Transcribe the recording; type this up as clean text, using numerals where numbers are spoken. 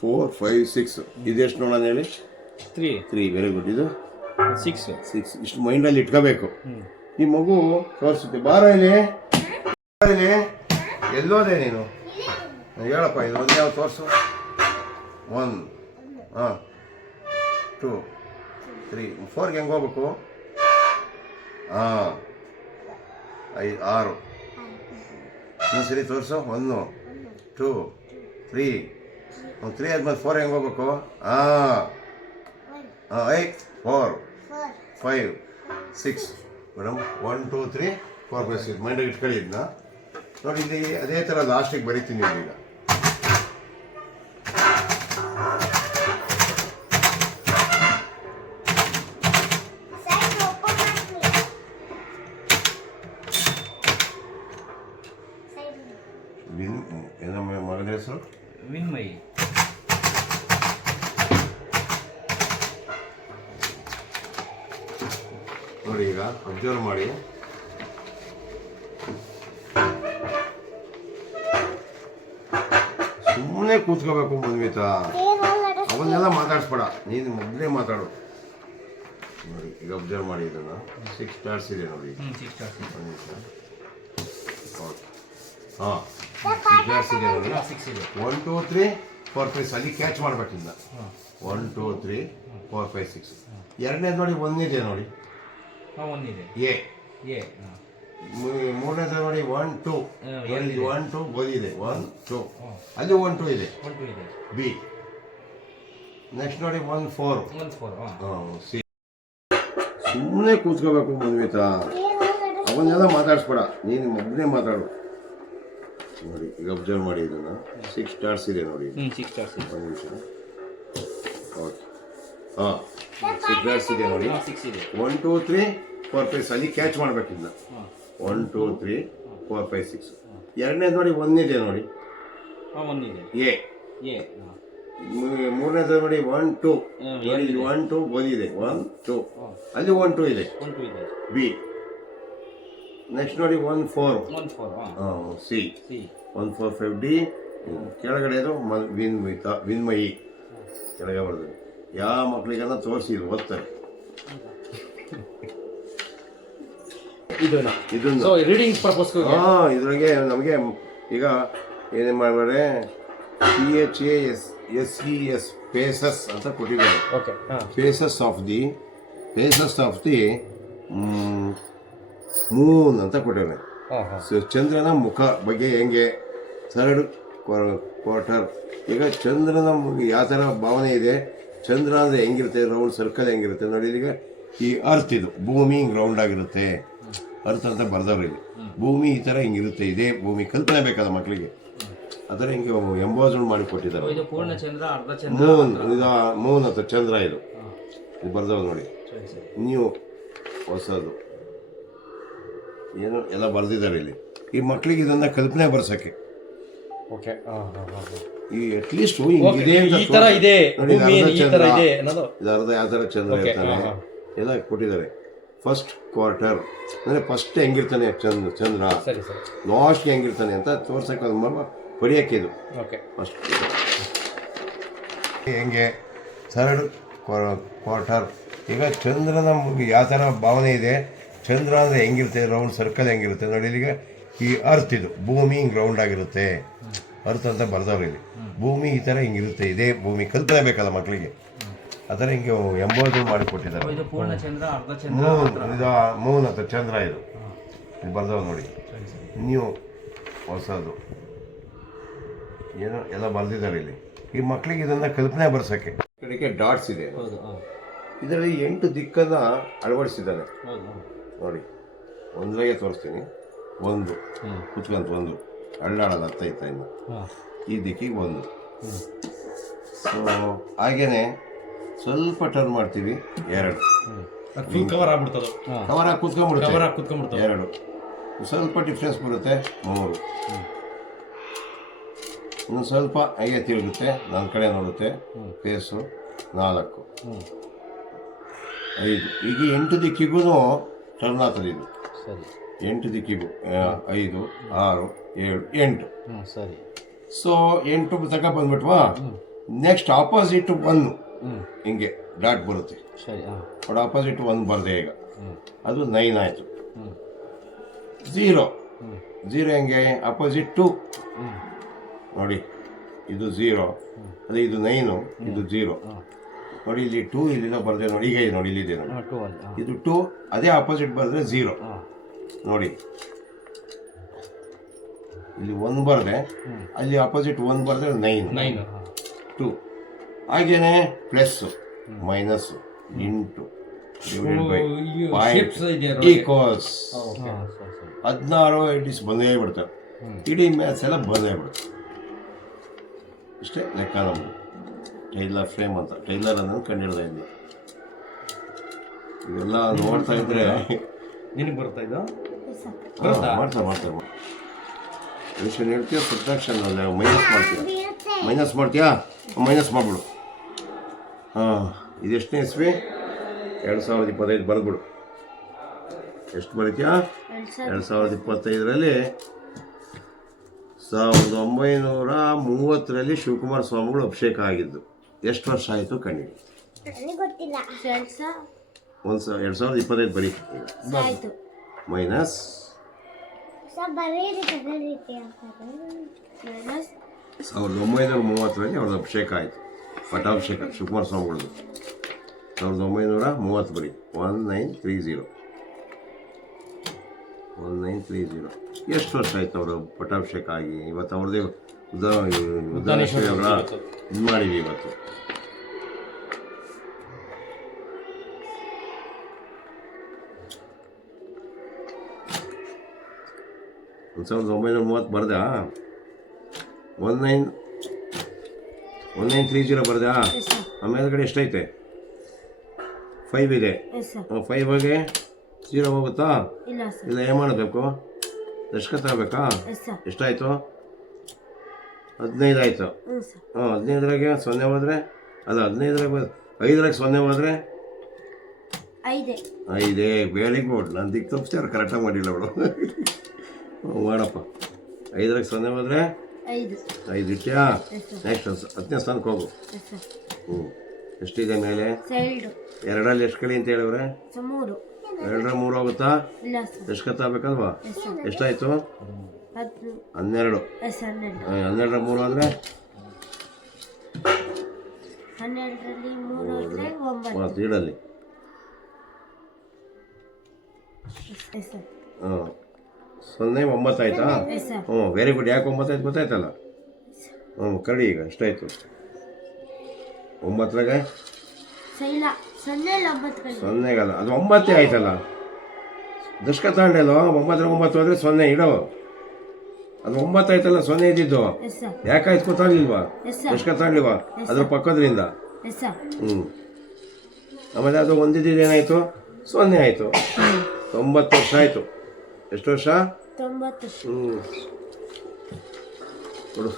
4 5 6 ಇದೆಷ್ಟು ನೋಡೋಣ ಹೇಳಿ. 3 ವೆರಿ ಗುಡ್. ಇದು 6 ಇಷ್ಟು ಮೈಂಡಲ್ಲಿ ಇಟ್ಕೋಬೇಕು. ಈ ಮಗು ತೋರಿಸುತ್ತೆ. ಬಾರ ಇಲ್ಲಿ ಎಲ್ಲೋದೆ ನೀನು ಹೇಳಪ್ಪ. ಇದು ಒಂದು ಯಾವ ತೋರಿಸು. 1 2 3 4ಗೆ ಹೆಂಗೆ ಹೋಗ್ಬೇಕು? 5 6 ಇನ್ನೊಂದ್ಸರಿ ತೋರಿಸು. 1 2 3 3 ಆದ್ಮೇಲೆ 4 ಹೆಂಗೆ ಹೋಗ್ಬೇಕು? 8 4 5 6 ಮೇಡಮ್ 1 2 3 4 5 6 ಮೈಂಡಲ್ಲಿ ಇಟ್ಕೊಳ್ಳಿ. ಇದನ್ನ ನೋಡಿ, ಇಲ್ಲಿ ಅದೇ ಥರ ಲಾಸ್ಟಿಗೆ ಬರೀತೀನಿ ಈಗ. ಏನಮ್ಮ ಮಗನ ಹೆಸರು? ವಿನ್ಮಯಿ. ನೋಡಿ, ಈಗ ಅಬ್ಸರ್ವ್ ಮಾಡಿ. ಸುಮ್ಮನೆ ಕೂತ್ಕೋಬೇಕು ಮನ್ವಿತಾ, ಅವನ್ನೆಲ್ಲ ಮಾತಾಡ್ಸ್ಬೇಡ, ನೀನು ಮೊದಲೇ ಮಾತಾಡು. ನೋಡಿ, ಈಗ ಅಬ್ಸರ್ವ್ ಮಾಡಿ. ಇದನ್ನು 6 ಸ್ಟಾರ್ಸ್ ಇದೆ ನೋಡಿ. 6 stars. ಒಂದು ನಿಮಿಷ. ಹಾಂ, 6 ಸ್ಟಾರ್ಸ್ ಇದೆ ನೋಡಿ. 6 ಇದೆ. 1 2 3 4 5 ಅಲ್ಲಿ ಕ್ಯಾಚ್ ಮಾಡ್ಬೇಕಿಲ್ಲ. 1 2 3 4 5 6 ಎರಡನೇದು ನೋಡಿ 1 ಇದೆ ನೋಡಿ. 1 ಇದೆ. A A. ಮೂರನೇದು ನೋಡಿ 1 2 1 2 ಓದಿದೆ. 1 2 ಅಲ್ಲಿ 1 2 ಇದೆ. 1 2 ಇದೆ. ಬಿ. ನೆಕ್ಸ್ಟ್ ನೋಡಿ 1 4 1 4. ಸಿ. ಸುಮ್ಮನೆ ಕೂತ್ಕೋಬೇಕು ಮನ್ವಿತಾ, ಅವನ್ನೆಲ್ಲ ಮಾತಾಡ್ಸ್ಬೇಡ, ನೀನು ಮೊದಲೇ ಮಾತಾಡು. ನೋಡಿ, ಈಗ ಅಬ್ಸರ್ವ್ ಮಾಡಿ. ಇದನ್ನು 6 ಸ್ಟಾರ್ಸ್ ಇದೆ ನೋಡಿ. 6 stars ಇದೆ. ಒಂದು ನಿಮಿಷ. ಓಕೆ. ಹಾಂ, 6 ಸ್ಟಾರ್ಸ್ ಇದೆ ನೋಡಿ. 6 ಇದೆ. 1 2 3 4 5 ಅಲ್ಲಿ ಕ್ಯಾಚ್ ಮಾಡ್ಬೇಕಿಲ್ಲ. 1 2 3 4 5 6 ಎರಡನೇದು ನೋಡಿ 1 ಇದೆ ನೋಡಿ. 1 ಇದೆ. ಎ. ಎ. ಮೂರನೇದು ನೋಡಿ 1 2 ನೋಡಿ. 1 2 ಓದಿದೆ. 1 2 ಅಲ್ಲಿ 1 2 ಇದೆ. 1 2 ಇದೆ. ಬಿ. ನೆಕ್ಸ್ಟ್ ನೋಡಿ 1 4 1 4. ಸಿ. 1 4 5 ಡಿ. ಕೆಳಗಡೆ ಅದು ವಿನ್ಮಯಿ ಕೆಳಗೆ ಬರ್ತದೆ. ಯಾವ ಮಕ್ಕಳಿಗೆಲ್ಲ ತೋರಿಸಿ ಓದ್ತಾರೆ ಇದನ್ನು. Reading purpose. ಇದ್ರಾಗೆ ನಮಗೆ ಈಗ ಏನೇನು ಮಾಡ್ತಾರೆ, PHASES ಫೇಸಸ್ ಅಂತ ಕೊಟ್ಟಿದ್ದಾರೆ. ಫೇಸಸ್ ಆಫ್ ದಿ ಮೂನ್ ಅಂತ ಕೊಟ್ಟಿದ್ದಾರೆ. ಚಂದ್ರನ ಮುಖ ಬಗ್ಗೆ ಹೆಂಗೆ, 3rd ಕ್ವಾರ್ಟರ್. ಈಗ ಚಂದ್ರನ ಯಾವ ಥರ ಭಾವನೆ ಇದೆ, ಚಂದ್ರ ಅಂದರೆ ಹೆಂಗಿರುತ್ತೆ, ರೌಂಡ್ ಸರ್ಕಲ್ ಹೆಂಗಿರುತ್ತೆ ನೋಡಿ. ಈಗ ಈ ಅರ್ತ್, ಇದು ಭೂಮಿ ಹಿಂಗೆ ರೌಂಡ್ ಆಗಿರುತ್ತೆ, ಅರ್ತ್ ಅಂತ ಬರ್ದವ್ರು ಇಲ್ಲಿ. ಭೂಮಿ ಈ ಥರ ಹಿಂಗಿರುತ್ತೆ, ಇದೇ ಭೂಮಿ. ಕಲ್ಪನೆ ಬೇಕಲ್ಲ ಮಕ್ಕಳಿಗೆ, ಆ ಥರ ಹಿಂಗೆ ಎಂಬೋಸ್ಡ್ ಮಾಡಿ ಕೊಟ್ಟಿದ್ದಾರೆ. ಮೂನ್ ಅಥವಾ ಚಂದ್ರ ಇದು ಬರ್ದವ್ರು ನೋಡಿ. ನೀವು ಹೊಸದು ಏನು ಎಲ್ಲ ಬರೆದಿದ್ದಾರೆ ಇಲ್ಲಿ. ಈ ಮಕ್ಕಳಿಗೆ ಇದನ್ನ ಕಲ್ಪನೆ ಬರ್ಸಕ್ಕೆ ಈ ಅಟ್ಲೀಸ್ಟ್ ಹಿಂಗಿದೆ ಅಂತ ಅರ್ಧ ಯಾವ ಥರ ಚಂದ್ರ ಇರ್ತಾನೆ ಎಲ್ಲ ಕೊಟ್ಟಿದ್ದಾರೆ. 1st ಕ್ವಾರ್ಟರ್ ಅಂದರೆ ಫಸ್ಟ್ ಹೆಂಗಿರ್ತಾನೆ ಚಂದ್ರ, ಲಾಸ್ಟ್ ಹೆಂಗಿರ್ತಾನೆ ಅಂತ ತೋರ್ಸಕ್ಕೆ ಅದು ಪಡಿಯಕ್ಕೆ ಇದು ಫಸ್ಟ್ ಹೆಂಗೆ 3rd ಕ್ವಾರ್ಟರ್. ಈಗ ಚಂದ್ರನ ಯಾವ ಥರ ಭಾವನೆ ಇದೆ, ಚಂದ್ರ ಅಂದರೆ ಹೆಂಗಿರುತ್ತೆ, ರೌಂಡ್ ಸರ್ಕಲ್ ಹೆಂಗಿರುತ್ತೆ ನೋಡಿ. ಈಗ ಈ ಅರ್ತ್, ಇದು ಭೂಮಿ ಹಿಂಗೆ ರೌಂಡ್ ಆಗಿರುತ್ತೆ, ಅರ್ತ್ ಅಂತ ಬರ್ದವ್ರು ಇಲ್ಲಿ. ಭೂಮಿ ಈ ಥರ ಹಿಂಗಿರುತ್ತೆ, ಇದೇ ಭೂಮಿ. ಕಲ್ಪನೆ ಬೇಕಲ್ಲ ಮಕ್ಕಳಿಗೆ, ಆ ಥರ ಹಿಂಗೆ ಎಂಬೋಸ್ಡ್ ಮಾಡಿ ಕೊಟ್ಟಿದ್ದಾರೆ. ಮೂನ್ ಅಥವಾ ಚಂದ್ರ ಇದು ಬರ್ದವ್ರು ನೋಡಿ. ನೀವು ಹೊಸದು ಏನೋ ಎಲ್ಲ ಬರೆದಿದ್ದಾರೆ ಇಲ್ಲಿ. ಈ ಮಕ್ಕಳಿಗೆ ಇದನ್ನ ಕಲ್ಪನೆ ಬರ್ಸಕ್ಕೆ ಕಡೆಗೆ ಡಾಟ್ಸ್ ಇದೆ. ಇದರಲ್ಲಿ 8 ದಿಕ್ಕನ್ನ ಅಳವಡಿಸಿದ್ದಾರೆ ನೋಡಿ. ಒಂದ್ರಾಗೆ ತೋರಿಸ್ತೀನಿ. 1 ಕುತ್ಕಂತ 1 ಅಳ್ಳಾಡೋದು ಅರ್ಥ ಆಯ್ತಾ ಇನ್ನು. ಈ ದಿಕ್ಕಿಗೆ 1. ಸೊ ಹಾಗೇನೆ ಸ್ವಲ್ಪ ಟರ್ನ್ ಮಾಡ್ತೀವಿ 2 ಕವರ್ ಆಗ್ಬಿಡ್ತದೆ. ಕವರ್ ಆಗಿ ಕುತ್ಕೊಂಡ್ಬಿಡುತ್ತೆ 2. ಸ್ವಲ್ಪ ಡಿಫ್ರೆನ್ಸ್ ಬರುತ್ತೆ 3. ಇನ್ನು ಸ್ವಲ್ಪ ಹಾಗೆ ತಿರುಗುತ್ತೆ, ನನ್ನ ಕಡೆ ನೋಡುತ್ತೆ, ಫೇಸು 4 5. ಈಗ 8 ದಿಕ್ಕಿಗೂ ಟರ್ನ್ ಆಗ್ತದೆ ಇದು. 8 ದಿಕ್ಕಿಗೂ 5 6 7 8. ಸೊ 8 ತನಕ ಬಂದ್ಬಿಟ್ವಾ. ನೆಕ್ಸ್ಟ್ ಆಪೋಸಿಟ್ 1 ಹ್ಞೂ ಹಿಂಗೆ ಡಾಟ್ ಬರುತ್ತೆ. ಸರಿ ಹಾಂ ನೋಡಿ ಆಪೋಸಿಟ್ 1 ಬರದೆ ಈಗ ಹ್ಞೂ ಅದು 9 ಆಯಿತು. ಹ್ಞೂ 0 ಹ್ಞೂ 0 ಹೆಂಗೆ ಆಪೋಸಿಟ್ 2 ಹ್ಞೂ ನೋಡಿ ಇದು 0 ಅದೇ ಇದು 9 ಇದು 0 ಹಾಂ ನೋಡಿ ಇಲ್ಲಿ 2 ಇಲ್ಲಿಂದ ಬರದೆ ನೋಡಿ ಈಗ ನೋಡಿ ಇಲ್ಲಿದೆ ನೋಡಿ ಹಾಂ 2 ಅಲ್ಲಿ ಹಾಂ ಇದು 2 ಅದೇ ಆಪೋಸಿಟ್ ಬರೆದ್ರೆ 0 ಹಾಂ ನೋಡಿ ಇಲ್ಲಿ 1 ಬರದೆ ಅಲ್ಲಿ ಆಪೋಸಿಟ್ 1 ಬರೆದ್ರೆ 9 9 ಹಾಂ 2 ಹಾಗೇನೆ plus minus into divided by shapes ಇದೆಯಾ ನೋಡಿ? ಈಕ್ವಲ್ಸ್ ಓಕೆ ಸರಿ ಸರಿ 16 ಎಡಿಸ್ ಬಂದೇ ಬಿಡ್ತಾರೆ. ಇಡೀ ಮ್ಯಾಥ್ಸ್ ಎಲ್ಲ ಬಂದೇ ಬಿಡುತ್ತೆ. ಇಷ್ಟೇ ಲೆಕ್ಕ ನಮ್ಮದು. ಟೈಲರ್ ಫ್ರೇಮ್ ಅಂತ ಟೈಲರ್ ಅನ್ನೋದು ಕಂಡಿಡ್ದ ಇಲ್ಲ. ಇವೆಲ್ಲ ನೋಡ್ತಾ ಇದ್ರೆ ನಿನಗೆ ಬರ್ತಾ ಇದು ಮಾಡ್ತಾರೆ ಎಷ್ಟು ಹೇಳ್ತೀಯ ಸಬ್ಟ್ರಾಕ್ಷನ್ ಅಲ್ಲ ಮೈನಸ್ ಮಾಡ್ತೀಯಾ ಮೈನಸ್ ಮಾಡಿಬಿಡು. ಹಾಂ ಇದು ಎಷ್ಟನೇ ಇಸ್ವಿ 2025 ಬರೆದ್ಬಿಡು. ಎಷ್ಟು ಬರೀತೀಯಾ 2025ರಲ್ಲಿ 1930ರಲ್ಲಿ ಶಿವಕುಮಾರ ಸ್ವಾಮಿಗಳು ಅಭಿಷೇಕ ಆಗಿದ್ದು. ಎಷ್ಟು ವರ್ಷ ಆಯಿತು ಕಂಡಿಡಿ. 2025 ಬರೀ ಮೈನಸ್ 1930ರಲ್ಲಿ ಅವ್ರದ್ದು ಅಭಿಷೇಕ ಆಯಿತು. ಪಟ್ಟಾಭಿಷೇಕ ಶಿವಕುಮಾರ ಸ್ವಾಮಿಗಳದ್ದು 1930 ಬರೀ 1930 ಎಷ್ಟು ವರ್ಷ ಆಯ್ತು ಅವರು ಪಟ್ಟಾಭಿಷೇಕ ಆಗಿ. ಇವತ್ತು ಅವ್ರದ್ದೇ ಉದ್ದಾನೇಶ್ವರಿ ಅವರ ಇದು ಮಾಡಿದ್ವಿ ಇವತ್ತು. ಒಂದು 1930 ಬರ್ದಾ 1930 ಬರ್ದಾ. ಆಮೇಲೆ ಕಡೆ ಎಷ್ಟೈತೆ 5 ಇದೆ. 5ಗೆ 0 ಹೋಗುತ್ತಾ ಇಲ್ಲ ಏನು ಮಾಡಬೇಕು ದಶಕ ತಗೋಬೇಕಾ. ಎಷ್ಟಾಯಿತು 15 ಆಯಿತು. ಹಾಂ 15ರಾಗೆ 0 ಹೋದರೆ ಅಲ್ಲ 15ರಾಗ 5ರಾಗ 0 ಹೋದರೆ 5 ವೆರಿ ಗುಡ್. ನಾನು ದಿಕ್ಕು ತಪ್ಪಿಸ್ತಾರೆ ಕರೆಕ್ಟಾಗಿ ಮಾಡಿಲ್ಲ ಅವಳು. ಮಾಡಪ್ಪ 5ರಾಗ 0 ಹೋದರೆ 5 ಇಟ್ಟ್ಯಾ. ನೆಕ್ಸ್ಟ್ 10ನೇ ಸ್ಥಾನಕ್ಕೆ ಹೋಗು. ಹ್ಞೂ ಎಷ್ಟಿದೆ ಮೇಲೆ 2ರಲ್ಲಿ ಎಷ್ಟು ಕಳಿ ಅಂತ ಹೇಳಿವ್ರೆ 2ರ 3 ಹೋಗುತ್ತಾ ಎಷ್ಟು ತಗೋಬೇಕಲ್ವಾ. ಎಷ್ಟಾಯಿತು 12. 12ರ 3 ಅಂದರೆ 7ರಲ್ಲಿ ಹಾಂ 0 9 ಆಯ್ತಾ. ಹ್ಞೂ ವೆರಿ ಗುಡ್. ಯಾಕೆ 9 ಆಯ್ತು ಗೊತ್ತಾಯ್ತಲ್ಲ. ಹ್ಞೂ ಕರಡಿ ಈಗ ಎಷ್ಟಾಯಿತು 9ರಾಗೆ 0ಗಲ್ಲ ಅದು 9 ಆಯ್ತಲ್ಲ. ದಶಕ ತಗೊಂಡಲ್ಲ 9ರ 9 ಹೋದರೆ 0 ಇಡೋ ಅದು 9 ಆಯ್ತಲ್ಲ 0 ಇದ್ದಿದ್ದು. ಯಾಕಾಯ್ತು ಗೊತ್ತಾಗಲಿಲ್ವಾ ದಶಕ ತಗೊಂಡಿಲ್ವಾ ಅದ್ರ ಪಕ್ಕದ್ರಿಂದ. ಹ್ಞೂ ಆಮೇಲೆ ಅದು ಒಂದಿದ್ದು ಏನಾಯಿತು 0 ಆಯಿತು. 90 ವರ್ಷ ಆಯಿತು. ಎಷ್ಟು ವರ್ಷ 90. ಹ್ಞೂ ಕೊಡು